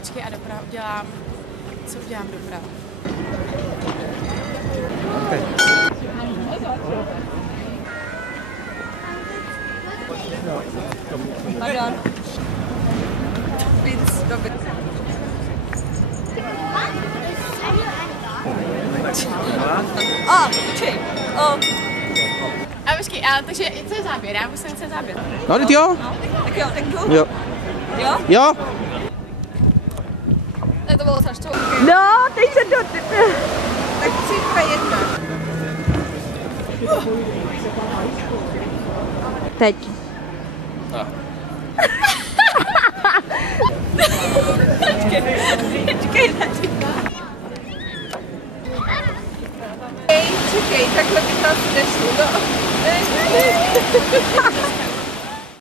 Počkej, a doprava udělám, co udělám doprava? Okay. Pardon. Víc, dobře. Počkej. A počkej, ale takže co je záběr? Já musím chce záběr. No, teď jo? No, tak jo, tak jdu. Jo. Jo? Jo? Ne, to bylo strašně. No, teď se to... Tak 3, 2, 1. Teď. Počkej, čekej, takhle by to asi nešlo. No.